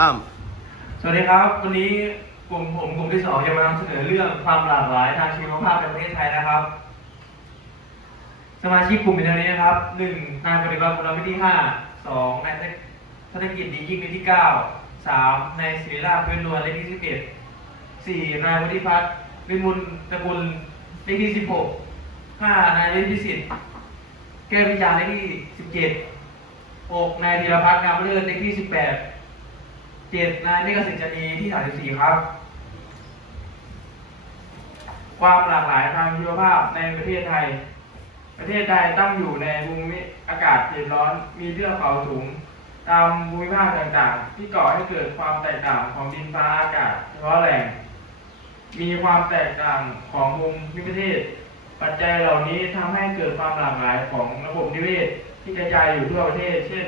อ้ามสวัสดีครับ วันนี้กลุ่มผมกลุ่มที่สองจะมานำเสนอเรื่องความหลากหลายทางชีวภาพในประเทศไทยนะครับ สมาชิกกลุ่มมีดังนี้นะครับหนึ่งนายปฏิบัติมลวิธีห้าสองนายธนกิจดียิ่งเลขที่เก้าสามนายศิริราชพื้นนวลเลขที่สิบเอ็ดสี่นายวุฒิพัฒน์วิมุลตะกุลเลขที่สิบหกห้านายฤทธิสิทธิ์แก้ววิจารเลขที่สิบเจ็ดหกนายธีรพัฒน์งามเลิศเลขที่สิบแปด เจ็ดนายเมฆสิทธิ์จันนีที่สามสิบสี่ครับ ความหลากหลายทางชีวภาพในประเทศไทย ประเทศไทยตั้งอยู่ในภูมิอากาศเย็นร้อน มีเทือกเขาสูง ตามภูมิภาคต่างๆ ที่ก่อให้เกิดความแตกต่างของดินฟ้าอากาศเฉพาะแหล่ง มีความแตกต่างของภูมิประเทศ ปัจจัยเหล่านี้ทำให้เกิดความหลากหลายของระบบนิเวศที่กระจายอยู่ทั่วประเทศ เช่น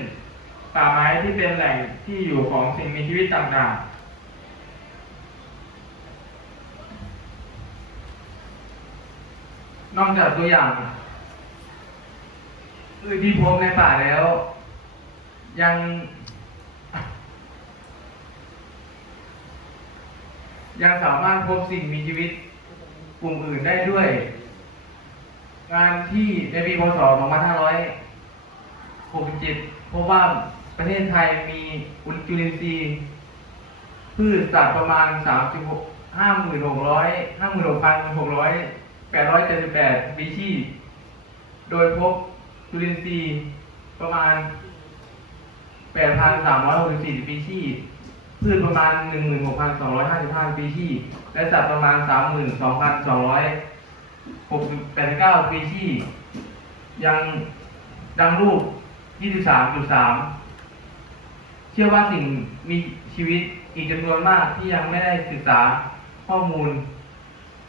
ป่าไม้ที่เป็นแหล่งที่อยู่ของสิ่งมีชีวิตต่างๆ นอกจากตัวอย่างอื่นที่พบในป่าแล้ว ยังยังสามารถพบสิ่งมีชีวิตกลุ่มอื่นได้ด้วยงานที่ในปีพศ 2567พบว่า ประเทศไทยมีอุลจุลินทรีย์ พืชสัตว์ประมาณ 36 56,000 56,600 878 สปีชีส์ โดยพบจุลินทรีย์ประมาณ 8,364 สปีชีส์ พืชประมาณ 16,255 สปีชีส์ และสัตว์ประมาณ 32,200 689 สปีชีส์ ยังดังรูป 23.3 เชื่อว่าสิ่งมีชีวิตอีกจำนวนมากที่ยังไม่ได้ศึกษาข้อมูล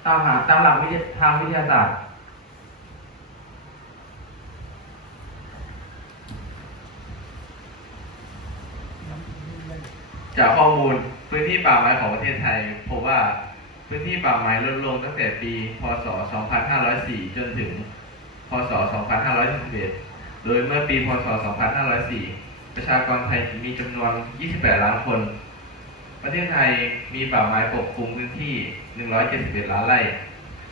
ตามหาตามหลักวิทยาทางวิทยาศาสตร์ จากข้อมูลพื้นที่ป่าไม้ของประเทศไทยพบว่าพื้นที่ป่าไม้ลดลงตั้งแต่ปี พศ 2504 จนถึง พศ 2511 โดยเมื่อปี พศ 2504 ประชากรไทยมีจำนวน 28 ล้านคน ประเทศไทยมีป่าไม้ปกคลุมพื้นที่ 171 ล้านไร่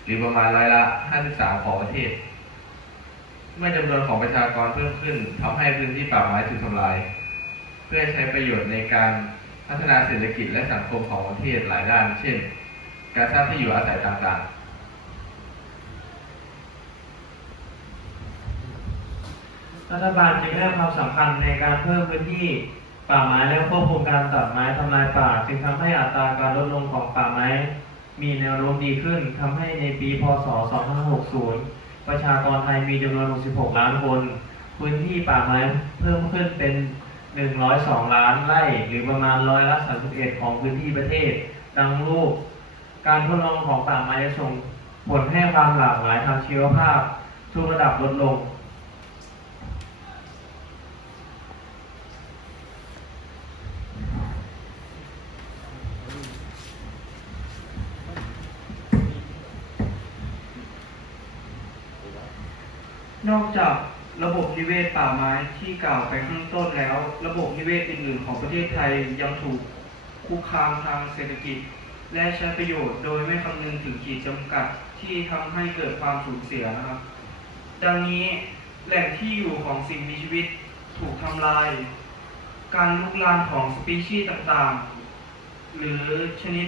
หรือประมาณร้อยละ 53 ของประเทศ เมื่อจำนวนของประชากรเพิ่มขึ้นทำให้พื้นที่ป่าไม้ถูกทำลาย เพื่อใช้ประโยชน์ในการพัฒนาเศรษฐกิจและสังคมของประเทศหลายด้าน เช่น การสร้างที่อยู่อาศัยต่างๆ รัฐบาลจึงให้ความสำคัญในการเพิ่มพื้นที่ป่าไม้และควบคุมการตัดไม้ทำลายป่า จึงทำให้อัตราการลดลงของป่าไม้ มีแนวโน้มดีขึ้นทำให้ในปีพศ 2560 ประชากรไทยมีจำนวน 66 ล้านคน พื้นที่ป่าไม้เพิ่มขึ้นเป็น 102 ล้านไร่ หรือประมาณร้อยละ 31 ของพื้นที่ประเทศ ดังรูป การทดลองของป่าไม้ส่งผลให้ความหลากหลายทางชีวภาพทุกระดับลดลง นอกจากระบบนิเวศป่าไม้ที่กล่าวไปข้างต้นแล้ว ระบบนิเวศอื่นๆของประเทศไทยยังถูกคุกคามทางเศรษฐกิจ และใช้ประโยชน์โดยไม่คำนึงถึงขีดจำกัดที่ทำให้เกิดความสูญเสียนะครับ ดังนี้แหล่งที่อยู่ของสิ่งมีชีวิตถูกทำลาย การลุกลามของสปีชีส์ต่างๆ หรือชนิด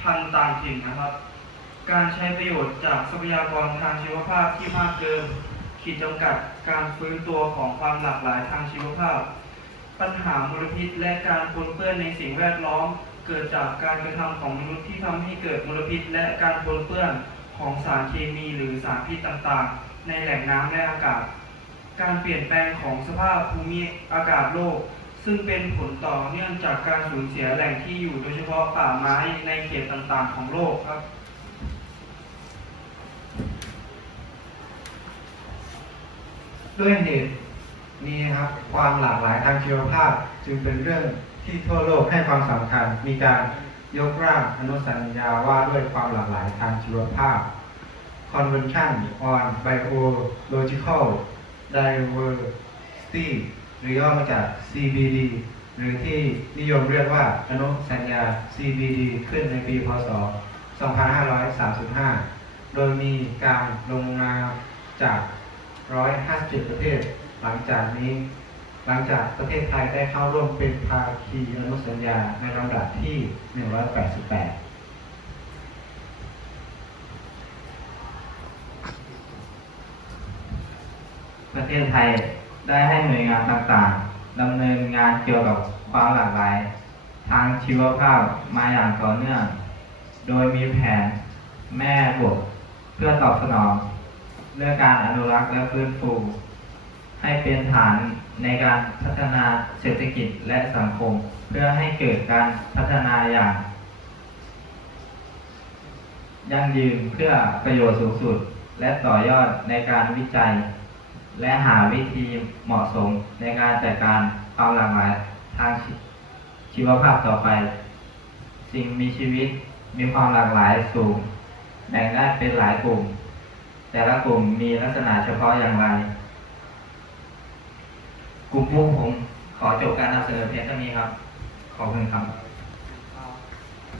พันธุ์ต่างถิ่นนะครับ การใช้ประโยชน์จากทรัพยากรทางชีวภาพที่มากเกิน ขีดจำกัดการฟื้นตัวของความหลากหลายทางชีวภาพ ปัญหามลพิษและการปนเปื้อนในสิ่งแวดล้อม เกิดจากการกระทำของมนุษย์ที่ทำให้เกิดมลพิษ และการปนเปื้อนของสารเคมีหรือสารพิษต่างๆ ในแหล่งน้ำและอากาศ การเปลี่ยนแปลงของสภาพภูมิอากาศโลก ซึ่งเป็นผลต่อเนื่องจากการสูญเสียแหล่งที่อยู่โดยเฉพาะป่าไม้ในเขตต่างๆ ของโลกครับ ด้วยเหตุนี้นะครับความหลากหลายทางชีวภาพจึงเป็นเรื่องที่ทั่วโลกให้ความสำคัญ มีการยกร่างอนุสัญญาว่าด้วยความหลากหลายทางชีวภาพ Convention on Biological Diversity หรือย่อมาจาก CBD หรือที่นิยมเรียกว่าอนุสัญญา CBD ขึ้นในปีพศ 2535 โดยมีการลงนามจาก 157ประเทศ หลังจากนี้ หลังจากประเทศไทยได้เข้าร่วมเป็นภาคีอนุสัญญาในลำดับที่ 188ประเทศไทยได้ให้หน่วยงานต่างๆดำเนินงานเกี่ยวกับความหลากหลาย ทางชีวภาพมาอย่างต่อเนื่อง โดยมีแผนแม่บวกเพื่อตอบสนอง เรื่องการอนุรักษ์และฟื้นฟูให้เป็นฐานในการพัฒนาเศรษฐกิจและสังคม เพื่อให้เกิดการพัฒนาอย่าง ยั่งยืนเพื่อประโยชน์สูงสุด และต่อยอดในการวิจัย และหาวิธีเหมาะสมในการจัดการความหลากหลายทางชีชีวภาพต่อไป สิ่งมีชีวิตมีความหลากหลายสูง แบ่งได้เป็นหลายกลุ่ม แต่ละกลุ่มมีลักษณะเฉพาะอย่างไร กลุ่มพวกผมขอจบการนำเสนอเพียงเท่านี้ครับ ขอบคุณครับ